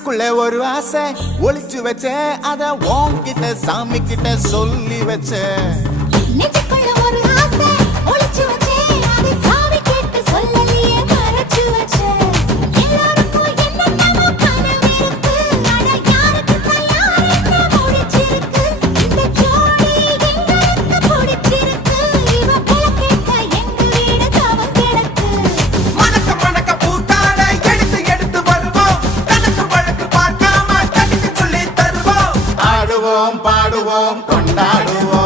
உள்ளுக்குள்ள ஒரு ஆசை ஒளிச்சு வச்சேன், அத உன்கிட்ட சாமி கிட்ட சொல்லி வச்சேன். நெஞ்சுக்குள்ள ஒரு ஆசை ஒளிச்சு வச்சேன், அதை சாமி கிட்ட சொல்லலையே மறைச்சு வச்சேன். எல்லாருக்கும் என்னென்னமோ கனவு இருக்கு, ஆனா யாருக்கு தான் யாருன்னு முடிச்சிருக்கு. இந்த ஜோடி எங்களுக்கு பிடிச்சிருக்கு, இவ போக்கிட்ட எங்க வீடு தவம் கிடக்கு. மணக்க மணக்க பூத்தாட எடுத்து எடுத்து வருவோம், கணக்கு வழக்கு பார்க்காம கட்டிக்கு சொல்லி தருவோம். ஆடுவோம் பாடுவோம் கொண்டாடுவோம்.